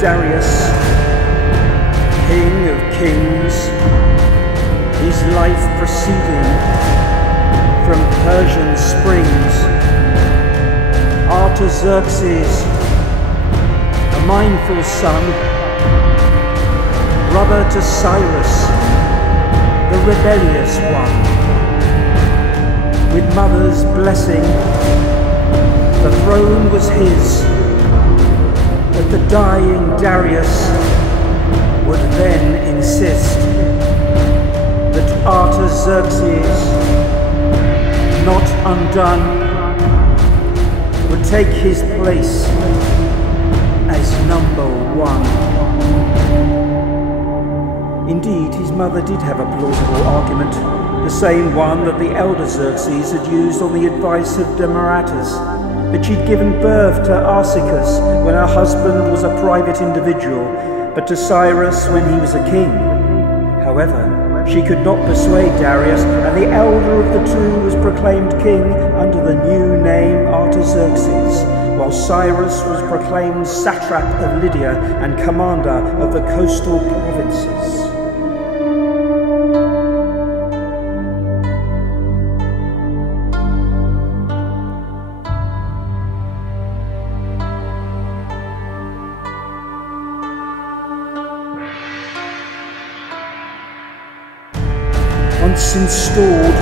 Darius, King of Kings, his life proceeding from Persian springs. Artaxerxes, a mindful son, brother to Cyrus, the rebellious one. With mother's blessing, the throne was his, but the dying Darius would then insist that Artaxerxes, not undone, would take his place as #1. Indeed, his mother did have a plausible argument, the same one that the elder Xerxes had used on the advice of Demaratus, that she'd given birth to Arsaces when her husband was a private individual, but to Cyrus when he was a king. However, she could not persuade Darius, and the elder of the two was proclaimed king under the new name Artaxerxes, while Cyrus was proclaimed satrap of Lydia and commander of the coastal provinces. Once installed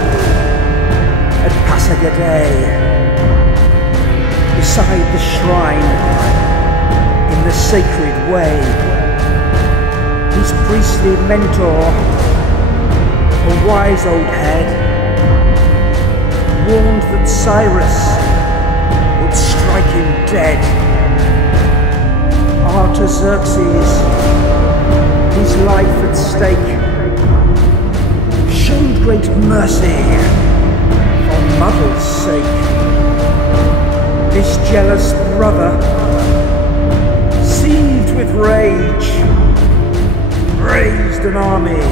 at SOUTHGATE, beside the shrine in the sacred way, his priestly mentor, a wise old head, warned that Cyrus would strike him dead. Artaxerxes, his life at stake, showed great mercy for mother's sake. This jealous brother, seethed with rage, raised an army,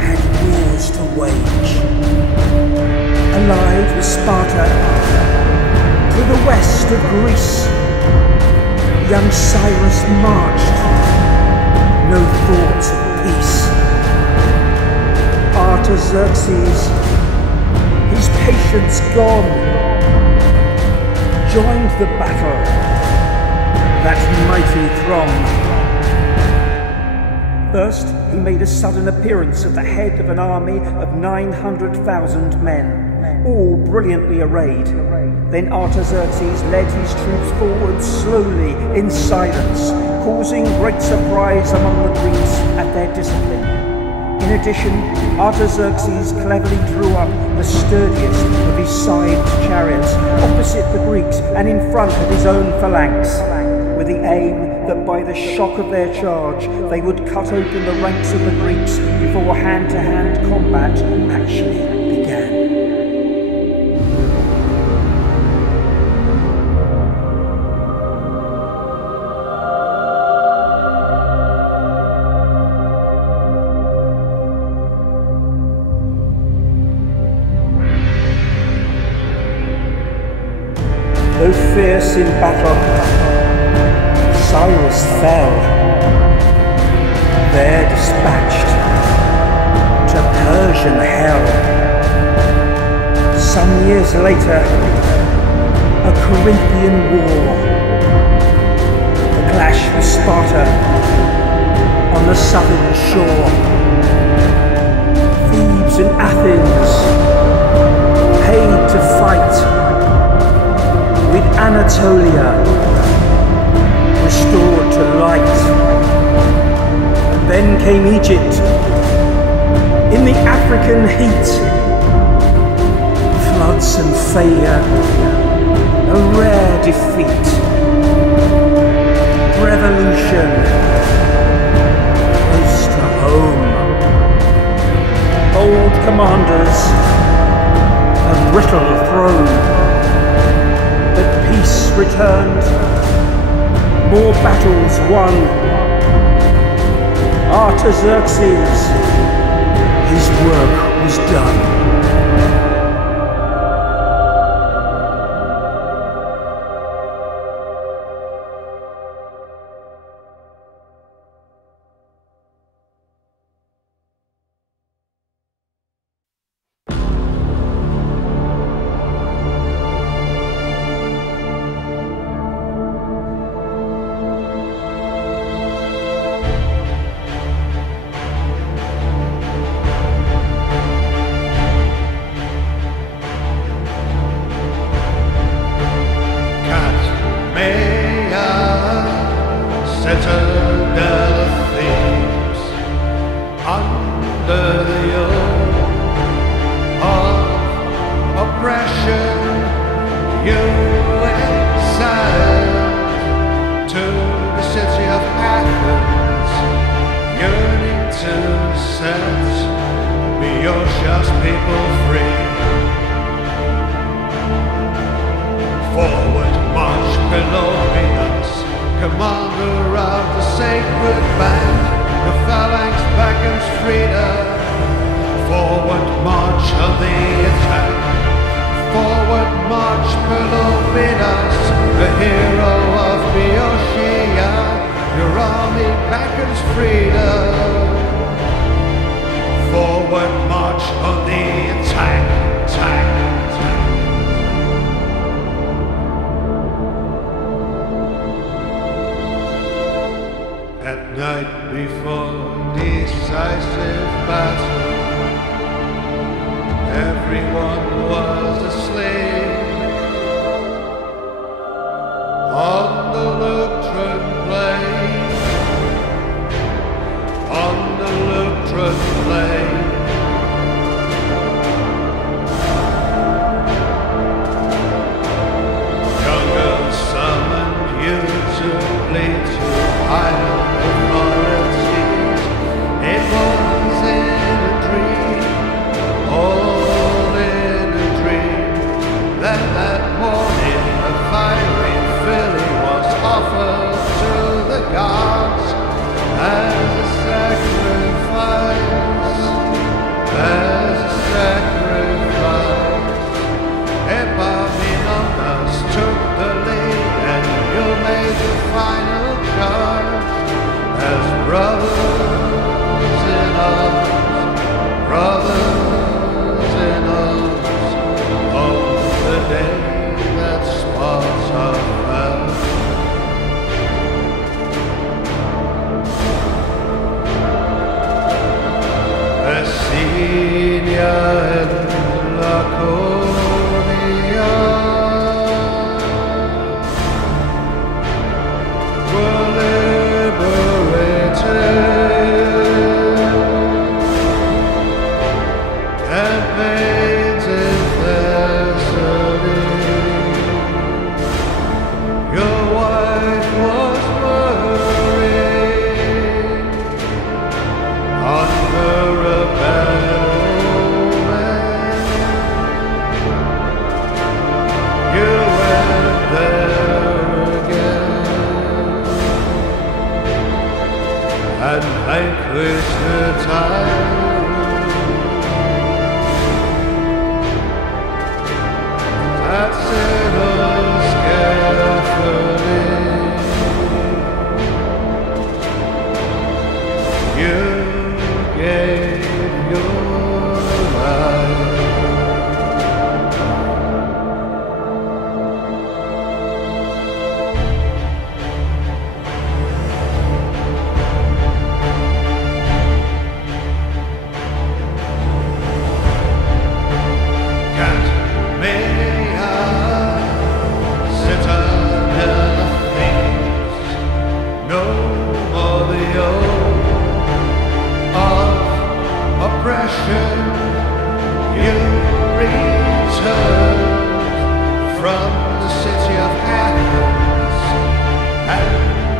had wars to wage. Allied with Sparta, to the west of Greece, young Cyrus marched, no thoughts of peace. Artaxerxes, his patience gone, joined the battle, that mighty throng. First, he made a sudden appearance at the head of an army of 900,000 men, all brilliantly arrayed. Then Artaxerxes led his troops forward slowly in silence, causing great surprise among the Greeks at their discipline. In addition, Artaxerxes cleverly drew up the sturdiest of his side chariots opposite the Greeks and in front of his own phalanx, with the aim that by the shock of their charge they would cut open the ranks of the Greeks before hand-to-hand combat actually began. Though fierce in battle, Cyrus fell, there dispatched to Persian hell. Some years later, a Corinthian war, the clash with Sparta on the southern shore. Thebes and Athens paid to fight, with Anatolia restored to light. And then came Egypt, in the African heat, floods and failure, a rare defeat. Revolution, close to home. Bold commanders, a brittle throne. But peace returned, more battles won. Artaxerxes, his work was done. You exiled to the city of Athens, yearning to set me your just people free. Forward march below Venus, commander of the sacred band, the phalanx beckons freedom. Forward march on the attack. Forward march below Venus, the hero of Boeotia. Your army beckons freedom. Forward march on the attack, attack, attack. At night before decisive battle, everyone was asleep on the Leuctran plain, on the Leuctran plain. Jungle summoned you to plead to higher authorities. It was in a dream, all in a dream. Then that morning a fiery filly was offered to the gods as a sacrifice, as a sacrifice. Epaminondas took the lead and you made the final charge as brothers in arms, brothers in arms, on the day that Sparta fell. Messenia and Laconia were liberated, and maids in Thessaly. Your wife was worried under a battlement. You went there again and vanquished the tyrant that sinners carefully. You gave your life. Citadel of things, no more the old of oppression. You returned from the city of Athens, and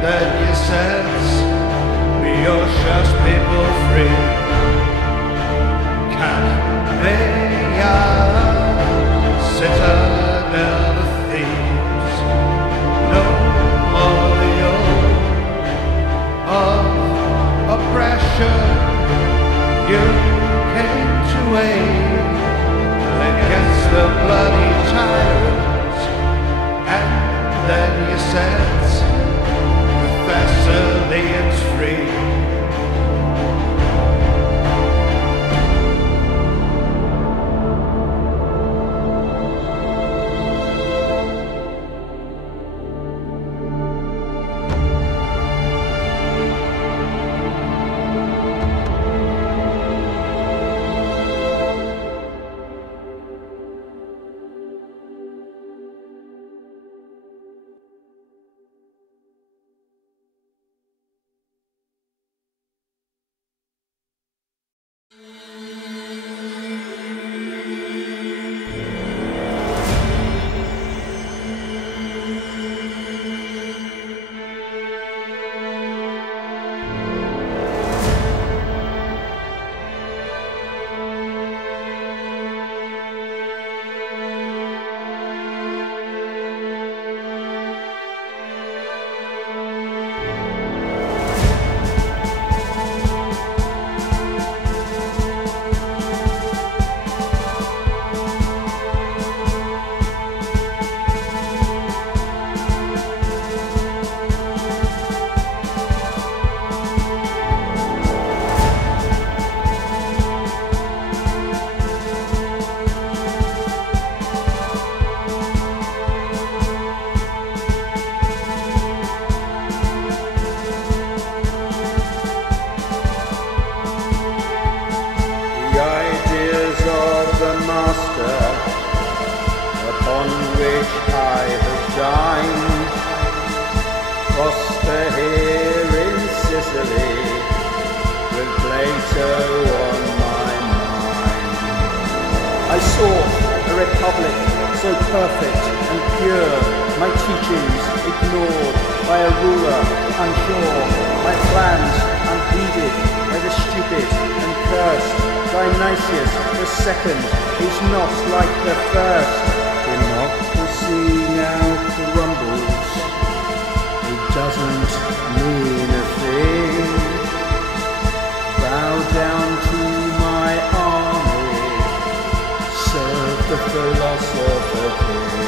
then you set your just people free. Canea, citadel of thieves, no more the old of oppression. You came to aid against the dined. Prosper here in Sicily, with Plato on my mind. I saw a republic so perfect and pure, my teachings ignored by a ruler unsure, my plans unheeded by the stupid and cursed. Dionysius the second is not like the first. Democracy now crumbles, it doesn't mean a thing. Bow down to my army, serve the philosopher king.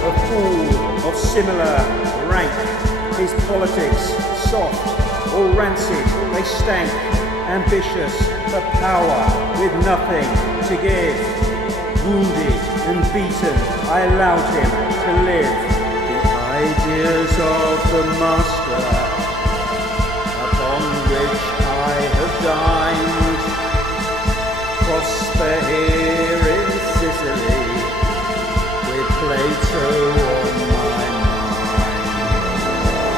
A fool of similar rank, his politics soft or rancid, they stank, ambitious for power with nothing to give. Wounded and beaten, I allowed him to live. The ideas of the master, upon which I have dined, prosper here in Sicily, Plato on my mind.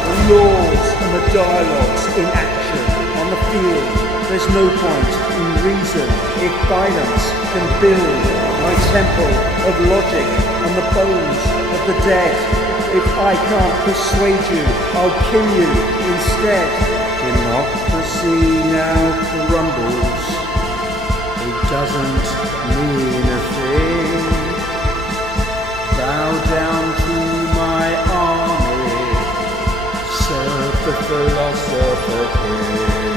The laws and the dialogues in action on the field. There's no point in reason if violence can build my temple of logic on the bones of the dead. If I can't persuade you, I'll kill you instead. Democracy now crumbles, it doesn't mean a thing. Bow down to my army, serve the philosopher king.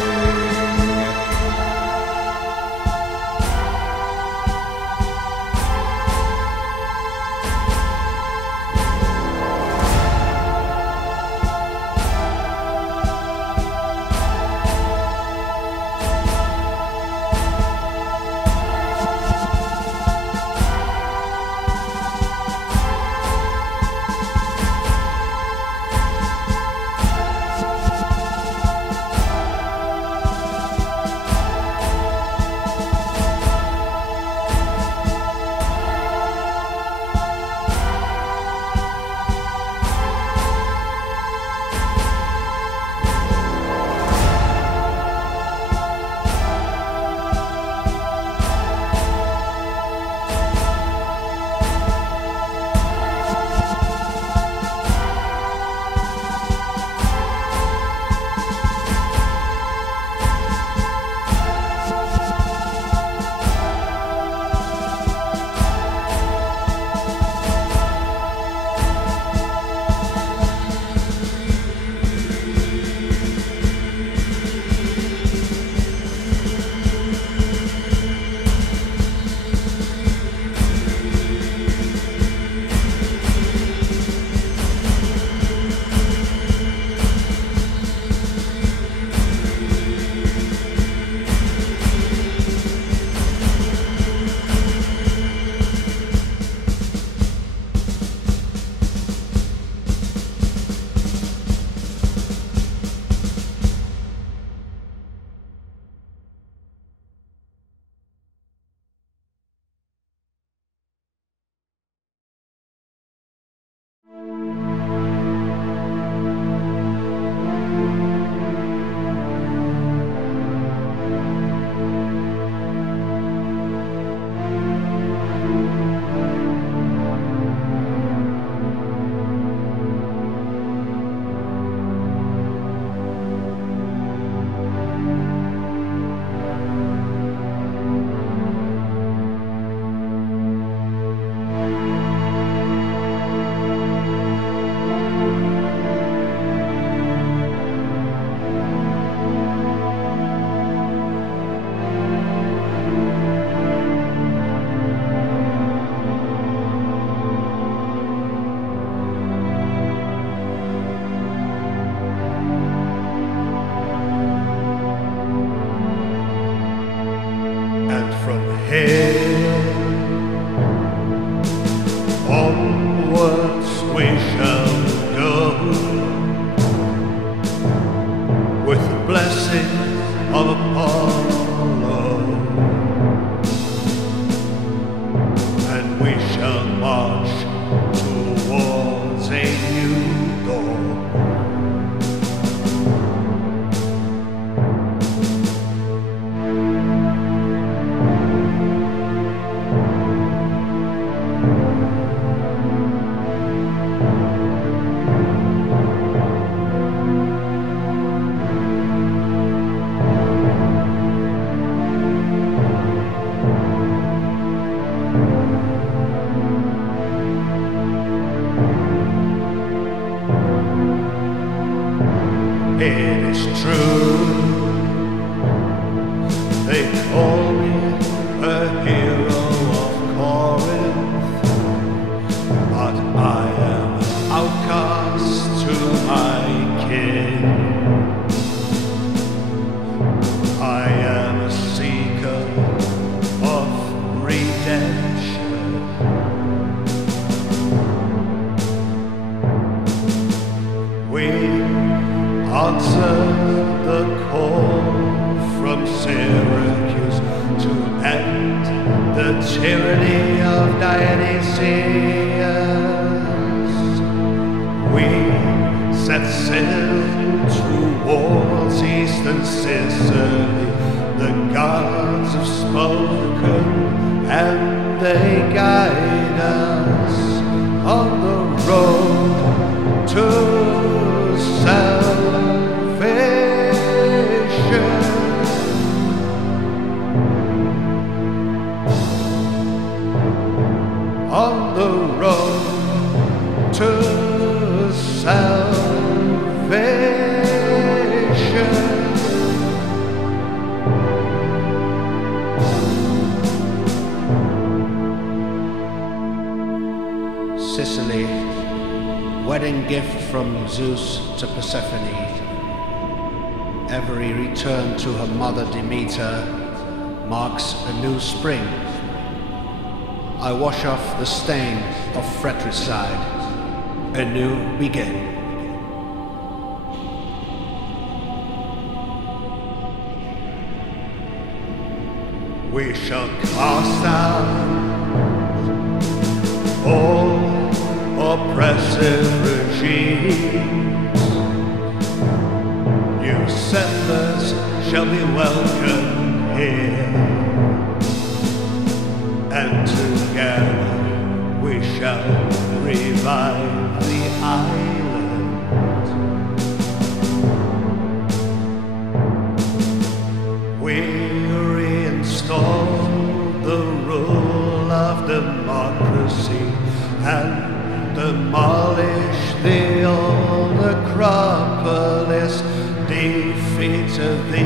They call me a hero of Corinth, but I am an outcast to my kin. I am a seeker of redemption. We answer the call from Syracuse to end the tyranny of Dionysius. We set sail towards eastern Sicily. The gods have spoken and they guide us on the road to salvation. On the road to salvation. Sicily, wedding gift from Zeus to Persephone. Every return to her mother Demeter marks a new spring. I wash off the stain of fratricide, a new beginning. We shall cast out all oppressive regimes. New settlers shall be welcome here, and together we shall revive the island. We reinstall the rule of democracy and demolish the old Acropolis, defeated the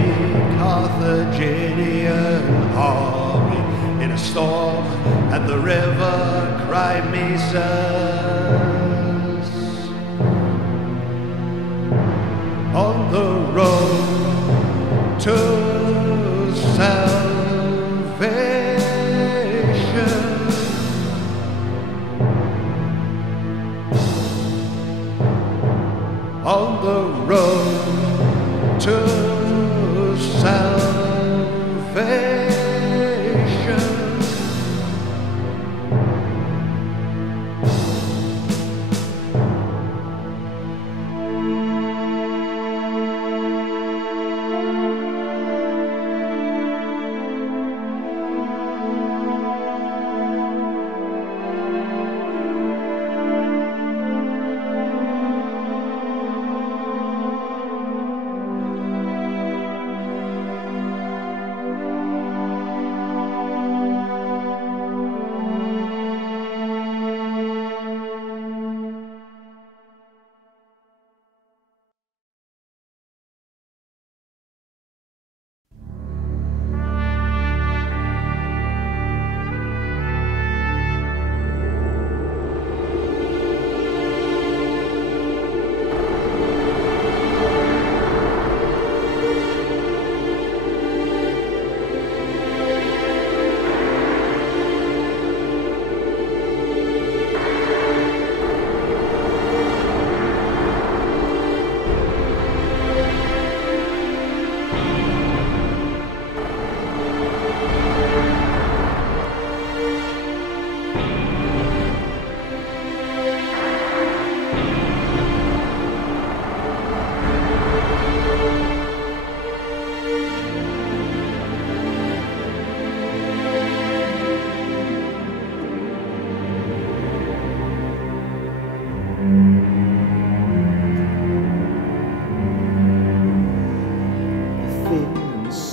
Carthaginian army in a storm at the river Crimea. On the road to salvation. On the road to salvation.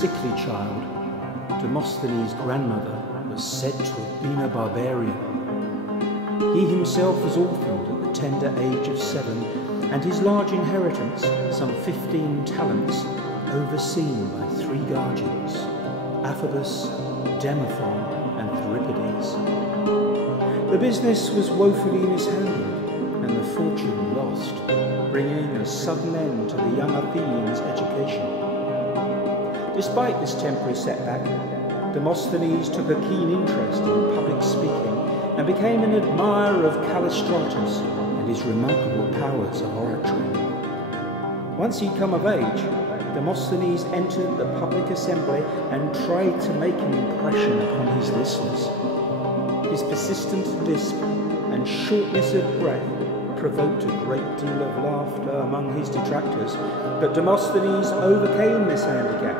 sickly child, Demosthenes' grandmother was said to have been a barbarian. He himself was orphaned at the tender age of 7, and his large inheritance, some 15 talents, overseen by 3 guardians, Xiphos, Demophon, and Theripides. The business was woefully mishandled, and the fortune lost, bringing a sudden end to the young Athenians' education. Despite this temporary setback, Demosthenes took a keen interest in public speaking and became an admirer of Callistratus and his remarkable powers of oratory. Once he'd come of age, Demosthenes entered the public assembly and tried to make an impression upon his listeners. His persistent lisp and shortness of breath provoked a great deal of laughter among his detractors, but Demosthenes overcame this handicap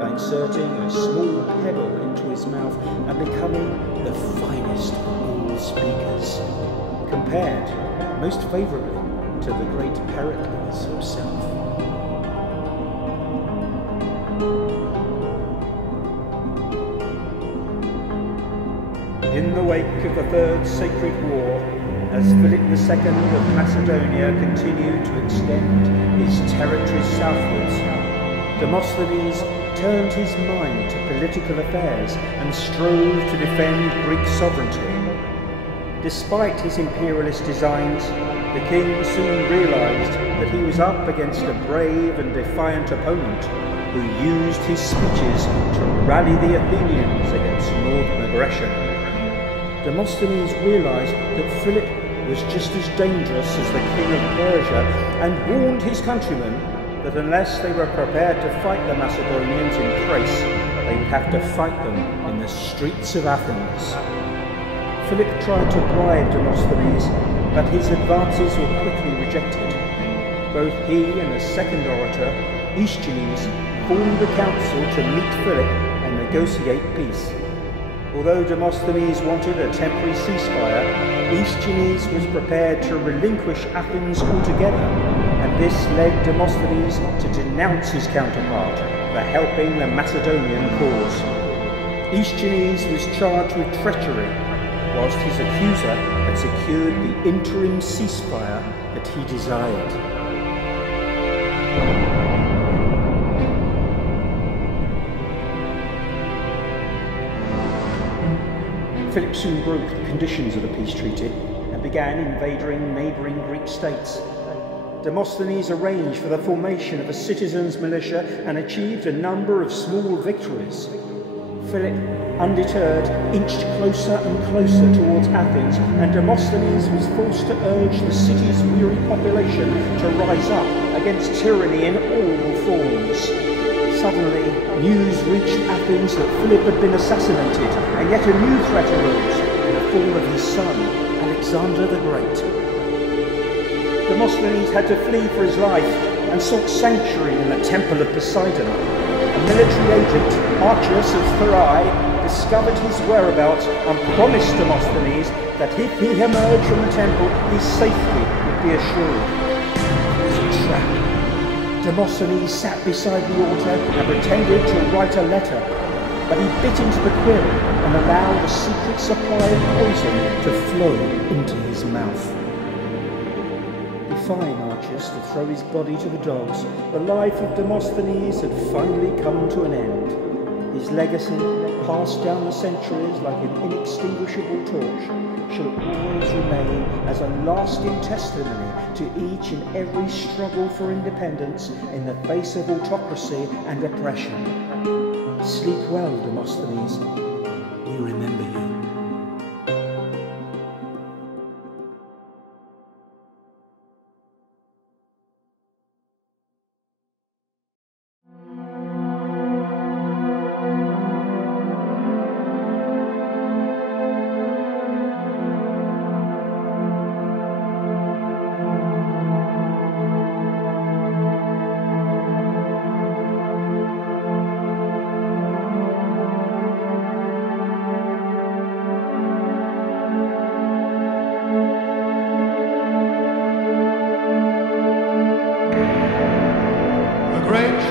by inserting a small pebble into his mouth and becoming the finest of all speakers, compared most favourably to the great Pericles himself. In the wake of the Third Sacred War, as Philip II of Macedonia continued to extend his territories southwards, Demosthenes turned his mind to political affairs and strove to defend Greek sovereignty. Despite his imperialist designs, the king soon realised that he was up against a brave and defiant opponent who used his speeches to rally the Athenians against northern aggression. Demosthenes realised that Philip was just as dangerous as the king of Persia and warned his countrymen that unless they were prepared to fight the Macedonians in Thrace, they would have to fight them in the streets of Athens. Philip tried to bribe Demosthenes, but his advances were quickly rejected. Both he and a second orator, Aeschines, formed a council to meet Philip and negotiate peace. Although Demosthenes wanted a temporary ceasefire, Aeschines was prepared to relinquish Athens altogether, and this led Demosthenes to denounce his counterpart for helping the Macedonian cause. Aeschines was charged with treachery, whilst his accuser had secured the interim ceasefire that he desired. Philip soon broke the conditions of the peace treaty and began invading neighbouring Greek states. Demosthenes arranged for the formation of a citizens' militia and achieved a number of small victories. Philip, undeterred, inched closer and closer towards Athens, and Demosthenes was forced to urge the city's weary population to rise up against tyranny in all forms. Suddenly, news reached Athens that Philip had been assassinated, and yet a new threat arose in the form of his son, Alexander the Great. Demosthenes had to flee for his life and sought sanctuary in the temple of Poseidon. A military agent, Archias of H.E.R.R, discovered his whereabouts and promised Demosthenes that if he emerged from the temple, his safety would be assured. It was a trap. Demosthenes sat beside the altar and pretended to write a letter, but he bit into the quill and allowed a secret supply of poison to flow into his mouth. Defying Archias to throw his body to the dogs, the life of Demosthenes had finally come to an end. His legacy, passed down the centuries like an inextinguishable torch, shall always remain as a lasting testimony to each and every struggle for independence in the face of autocracy and oppression. Sleep well, Demosthenes. We remember you.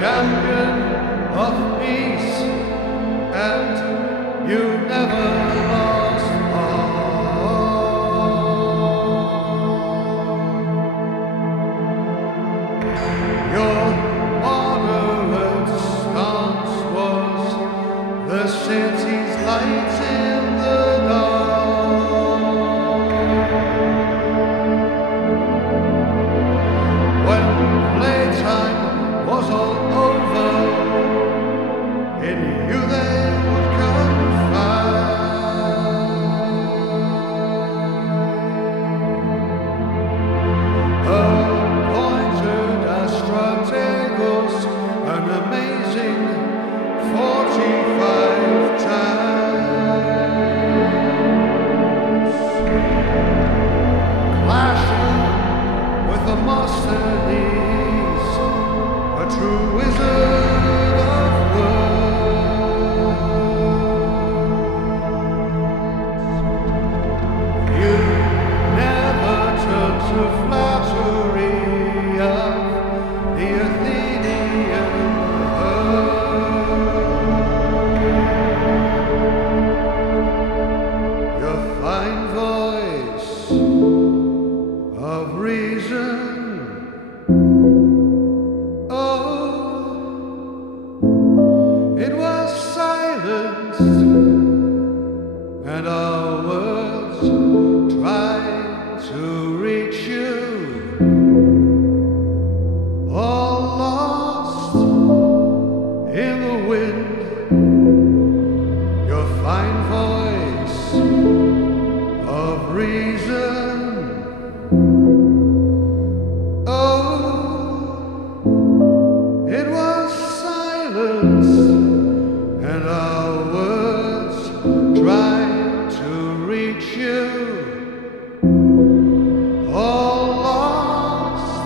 Champion of peace, and you never lost heart. Your moderate stance was the city's light in the dark. When playtime was all over, in you they would confide. A pointed astragalus, an amazing 45 times, clashing with the master knees, a true wizard of words. You never turn to flattery of the Athenian herd. Your fine voice of reason, it was silenced, and our words tried to reach you, all lost in the wind. Your fine voice of reason, it was silenced, and our words tried to reach you, all lost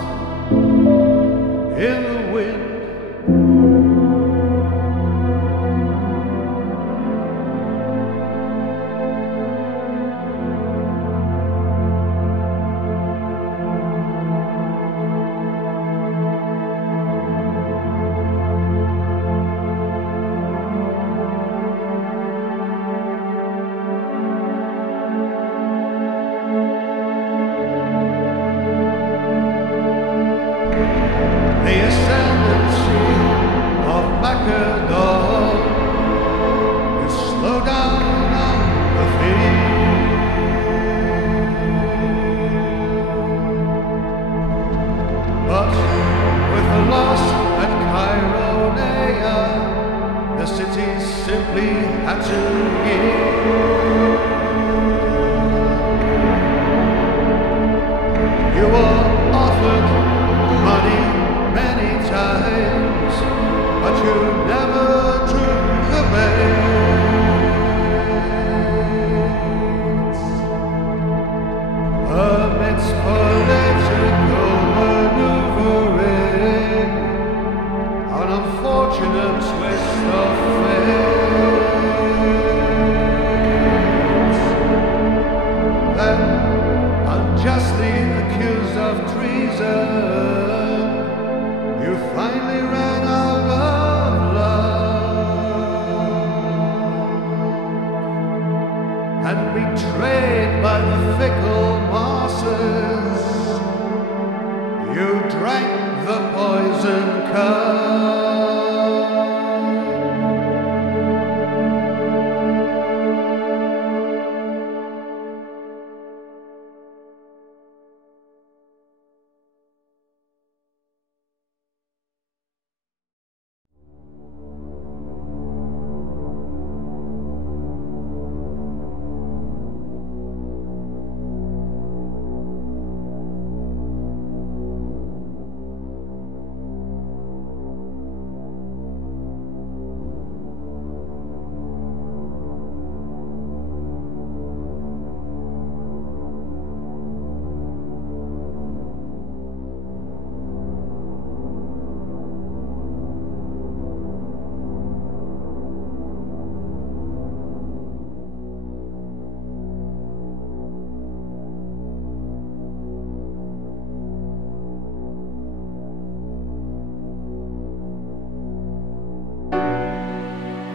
in the wind. The ascendancy of Macedon is slow down on the field, but with the loss at Chironea, the city simply had to yield. You were offered money many times, but you never took the bait. Amidst political maneuvering, an unfortunate twist of fate, then unjustly accused of treason, you finally ran out of love, and betrayed by the fickle masses, you drank the poison cup.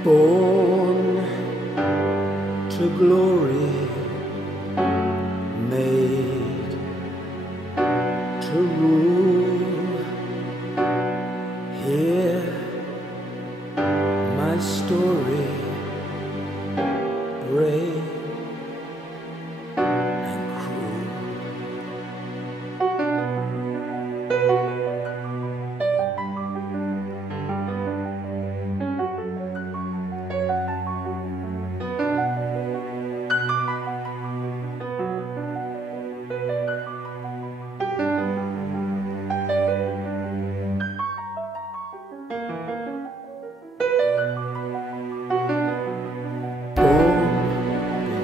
Born to glory, made to rule. Hear my story. brave and cruel.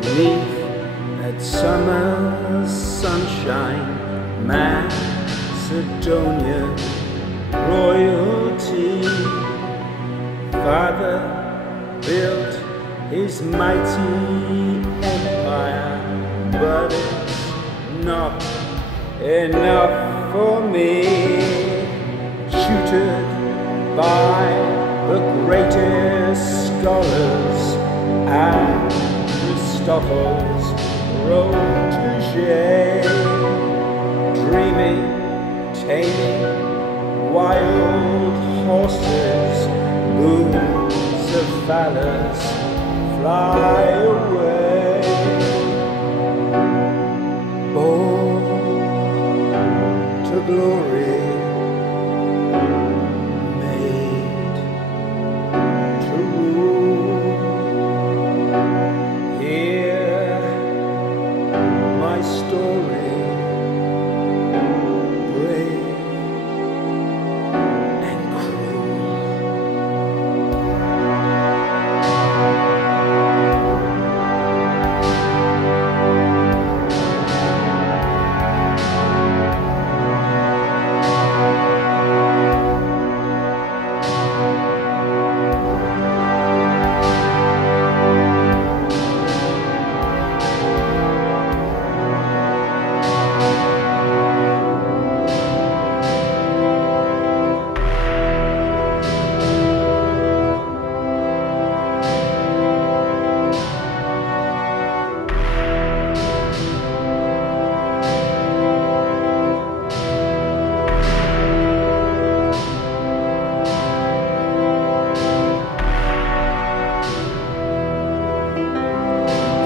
Beneath that summer sunshine, Macedonian royalty, Father built his mighty empire, but it's not enough for me. Tutored by the greatest scholars and Aristotle's protege, dreaming, taming wild horses, moons of Phallus fly away. Born to glory, made to rule. My story, brave and cruel.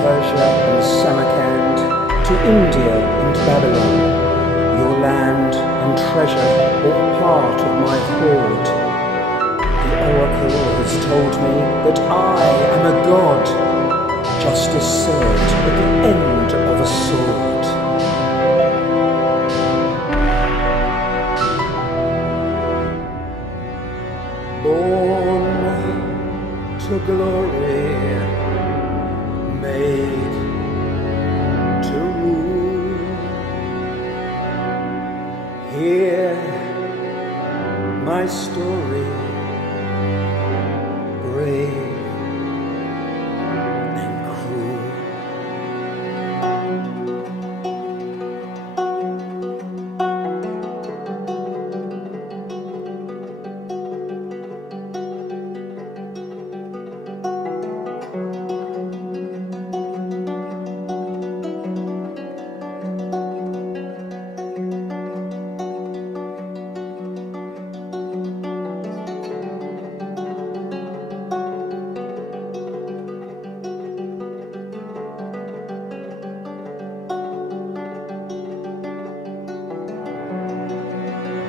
Persia and Samarkand, to India and Babylon, your land and treasure, all part of my hoard. The oracle has told me that I am a god, justice served at the end of a sword. Born to glory, made to rule. Hear my story, brave and cruel.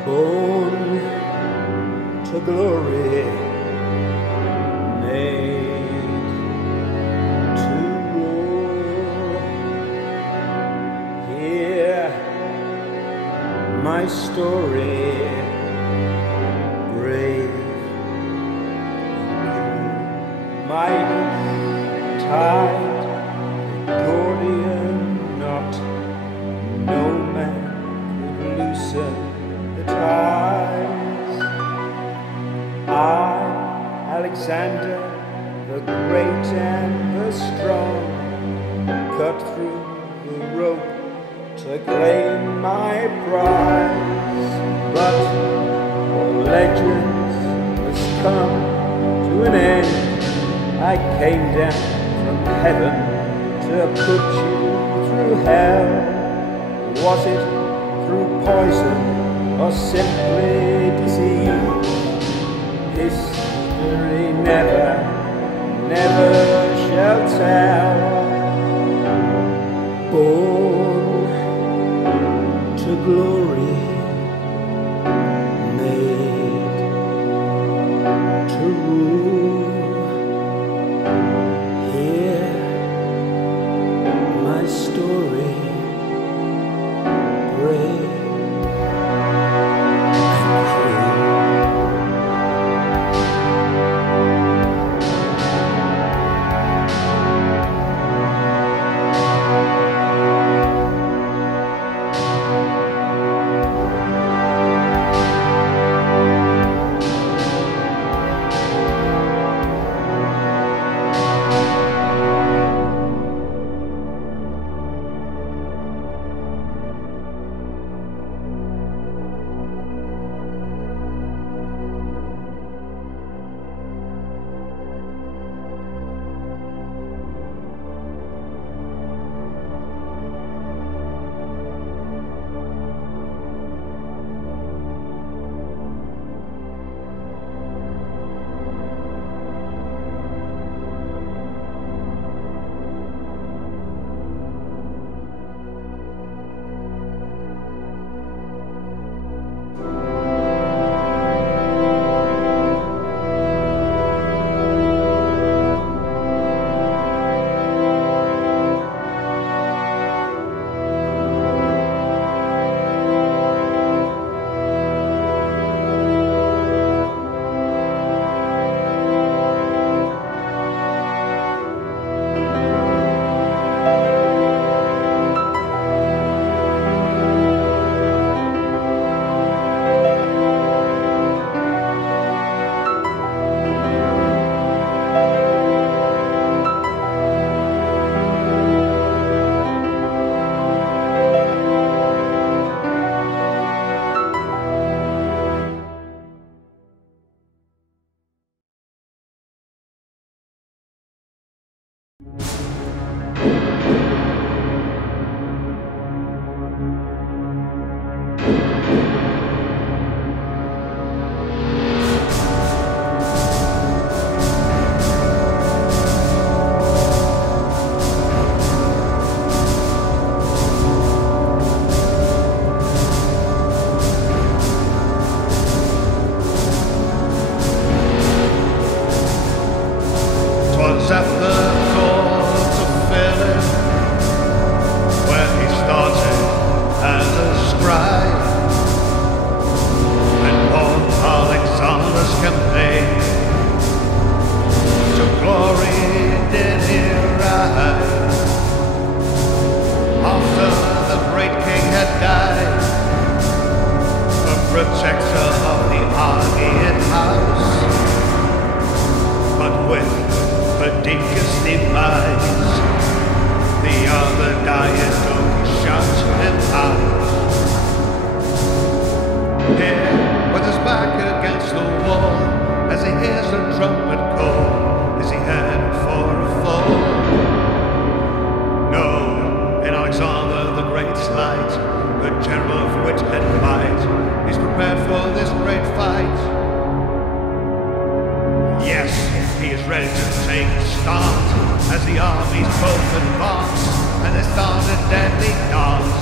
Born to glory, made to rule. Hear my story, brave and cruel. Midas tied the Gordian knot, no man could loosen the ties. I, Alexander, the great and the strong, cut through the rope to claim my prize. But all legends must come to an end. I came down from heaven to put you through hell. Was it through poison or simply disease? History never shall tell. Leviticus demise. The other diet only shut and out. Here, with his back against the wall, as he hears the trumpet call, is he headed for a fall? No, in Alexander the Great's light, a general of wit and might, he's prepared for this great fight. Yes, he is ready to take the start, as the armies both advance, and they start a deadly dance.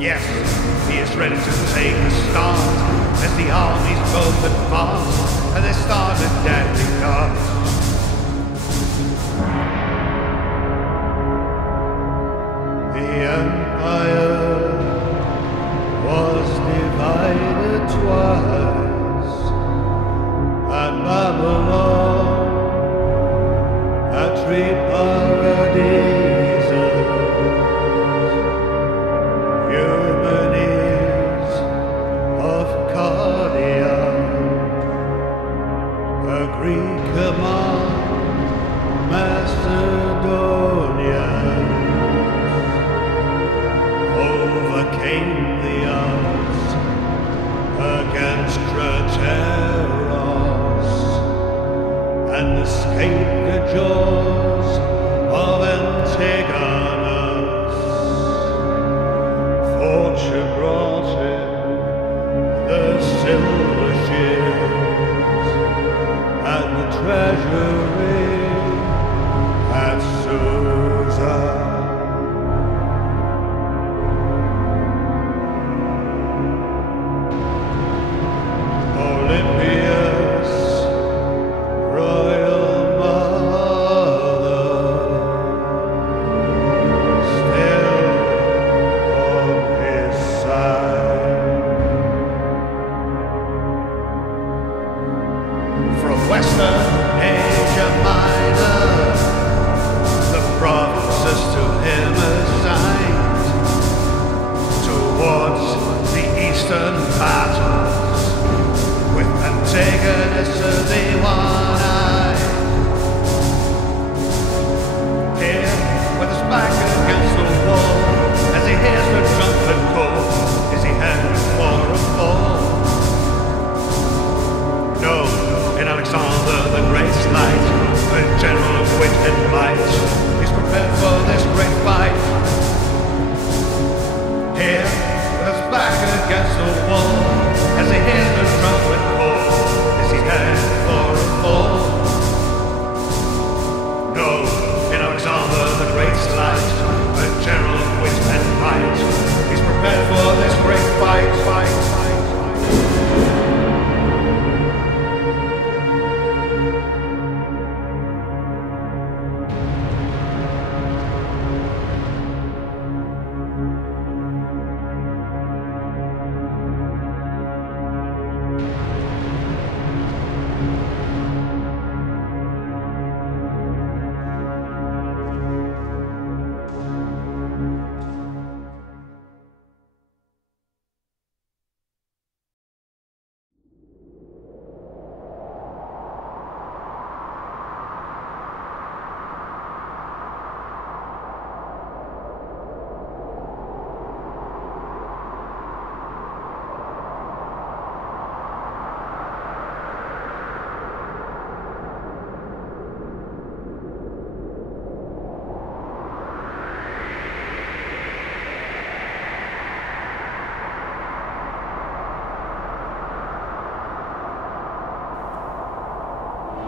Yes, he is ready to take the start, as the armies both advance, and they start a deadly dance. The empire was divided twice, at Babylon, at three paradises. Humanities of Cardia, a Greek among Macedonians, overcame the odds against Crateros and escaped the jaws of Antigonus. Fortune brought him the silver ships and the treasury at Susa. Olympias, royal mother, still on his side. From Western Asia Minor, the provinces to him assigned, towards the eastern battles, with Antigonus the one-eyed. Here, with his back against the wall, as he hears the trumpet call, is he headed for a fall? No, in Alexander the Great's light, a general of wit and might, he's prepared for this great fight. Here, with his back against the wall, as he hears the trumpet call, is he headed for a fall? No, in Alexander the Great's light, a general of wit and might, he's prepared for this great fight.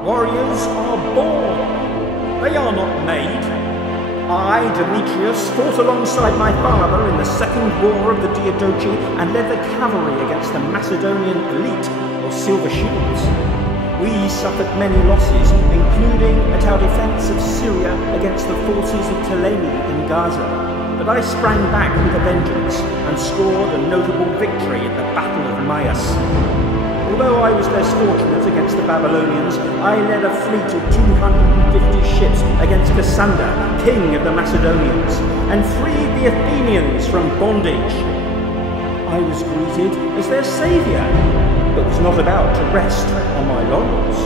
Warriors are born. They are not made. I, Demetrius, fought alongside my father in the Second War of the Diadochi and led the cavalry against the Macedonian elite, or Silver Shields. We suffered many losses, including at our defence of Syria against the forces of Ptolemy in Gaza. But I sprang back with a vengeance and scored a notable victory at the Battle of Myus. Although I was less fortunate against the Babylonians, I led a fleet of 250 ships against Cassander, king of the Macedonians, and freed the Athenians from bondage. I was greeted as their saviour, but was not about to rest on my laurels.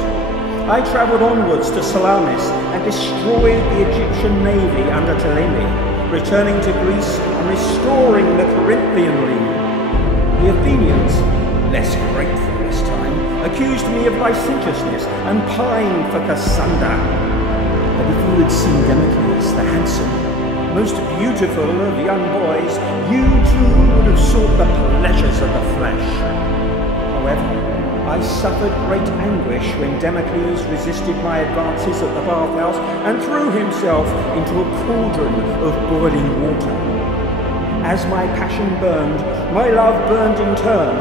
I travelled onwards to Salamis and destroyed the Egyptian navy under Ptolemy, returning to Greece and restoring the Corinthian league. The Athenians, less grateful this time, accused me of licentiousness and pined for Cassander. But if you had seen Damocles, the handsome, most beautiful of young boys, you too would have sought the pleasures of the flesh. However, I suffered great anguish when Damocles resisted my advances at the bathhouse and threw himself into a cauldron of boiling water. As my passion burned, my love burned in turn,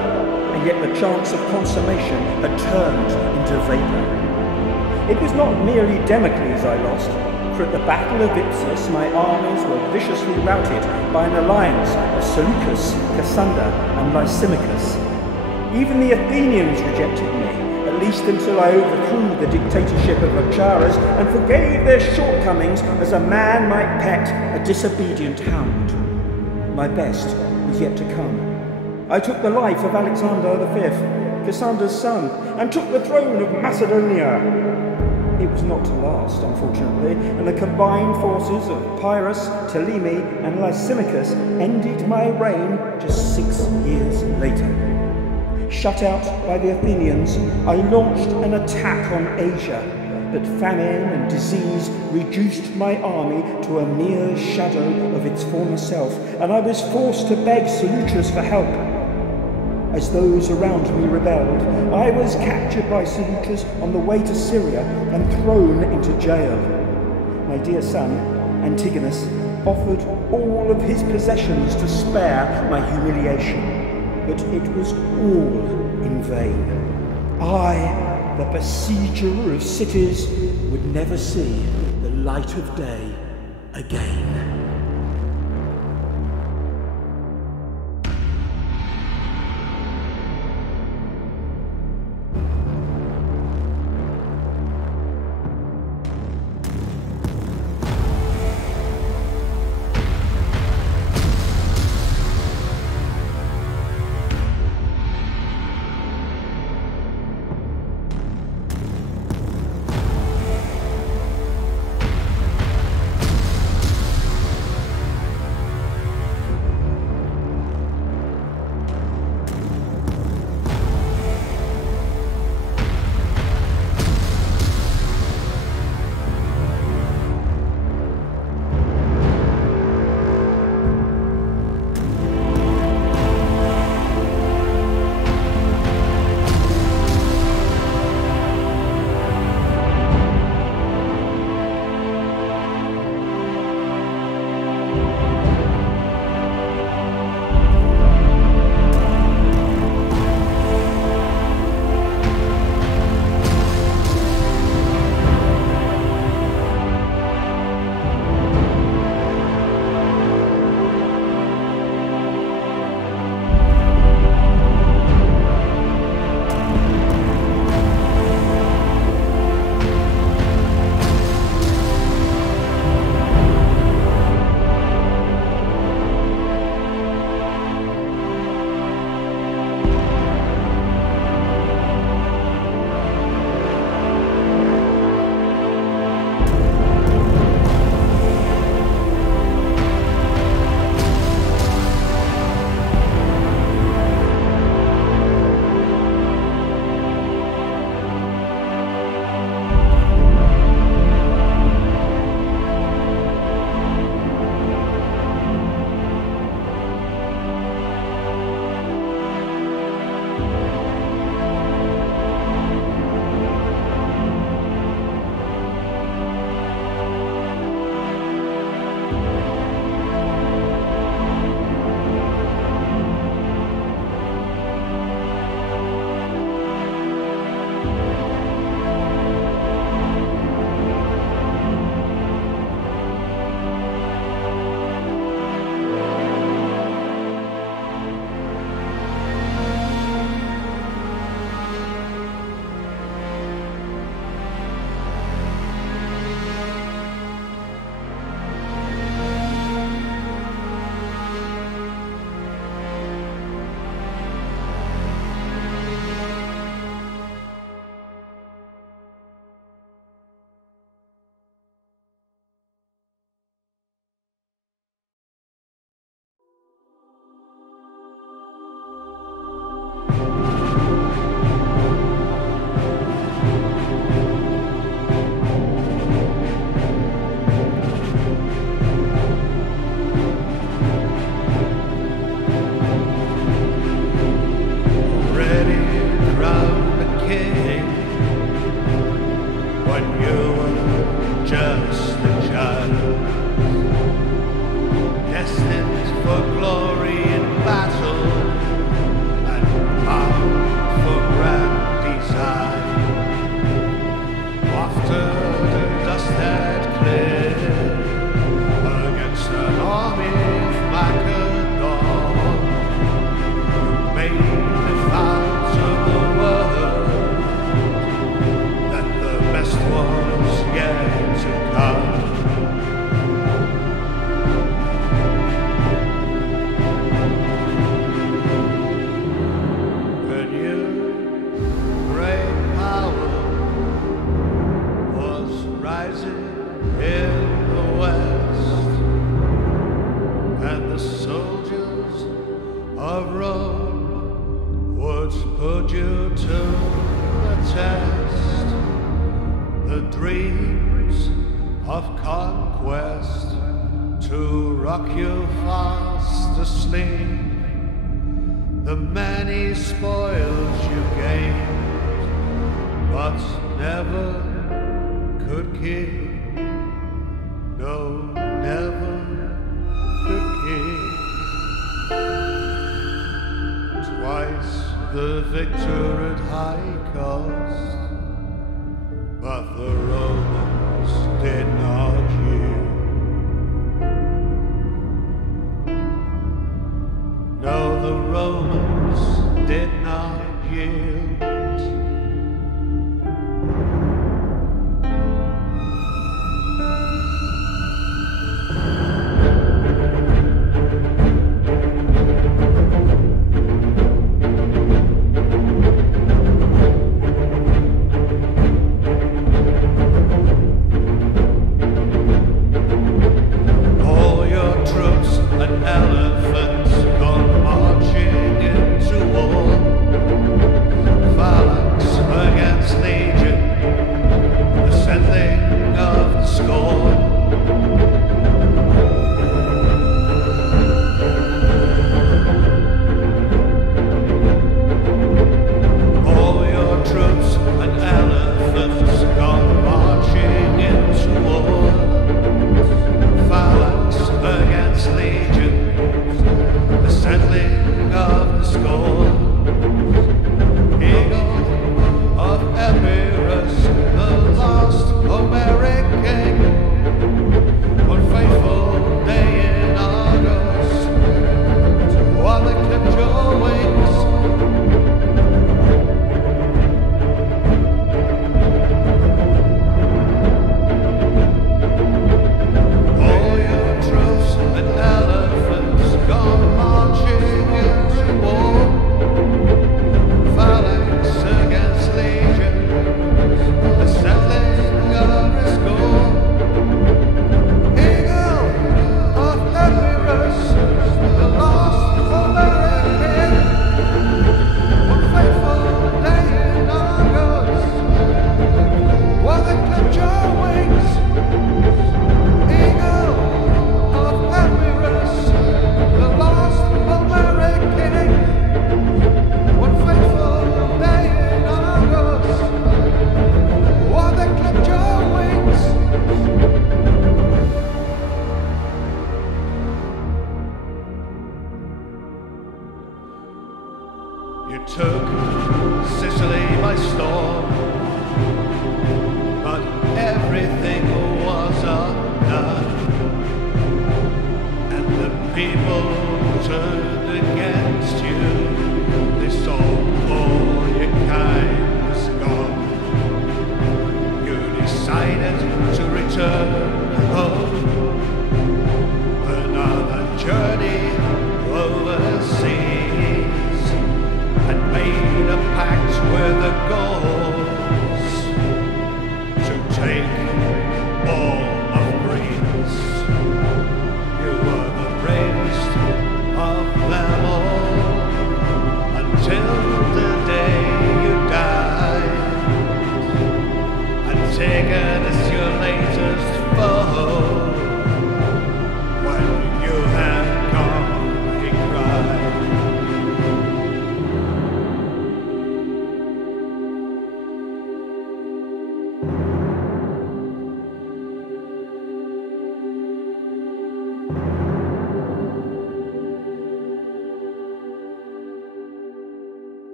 and yet the chance of consummation had turned into vapour. It was not merely Damocles I lost, for at the Battle of Ipsus my armies were viciously routed by an alliance of Seleucus, Cassander, and Lysimachus. Even the Athenians rejected me, at least until I overthrew the dictatorship of H.E.R.R and forgave their shortcomings as a man might pet a disobedient hound. My best was yet to come. I took the life of Alexander V, Cassander's son, and took the throne of Macedonia. It was not to last, unfortunately, and the combined forces of Pyrrhus, Ptolemy, and Lysimachus ended my reign just 6 years later. Shut out by the Athenians, I launched an attack on Asia, but famine and disease reduced my army to a mere shadow of its former self, and I was forced to beg Seleucus for help. As those around me rebelled, I was captured by Seleucus on the way to Syria and thrown into jail. My dear son, Antigonus, offered all of his possessions to spare my humiliation. But it was all in vain. I, the besieger of cities, would never see the light of day again. destined for glory in battle and power for grand design. After the dust had cleared against an army of Macedon, who made the vows of the world that the best was yet to come. A new great power was rising in the west, and the soldiers of Rome would put you to the test. The dreams of conquest to rock you fast asleep, the many spoils you gained but never could keep, no, never could keep. Twice the victor at high cost, but the Romans did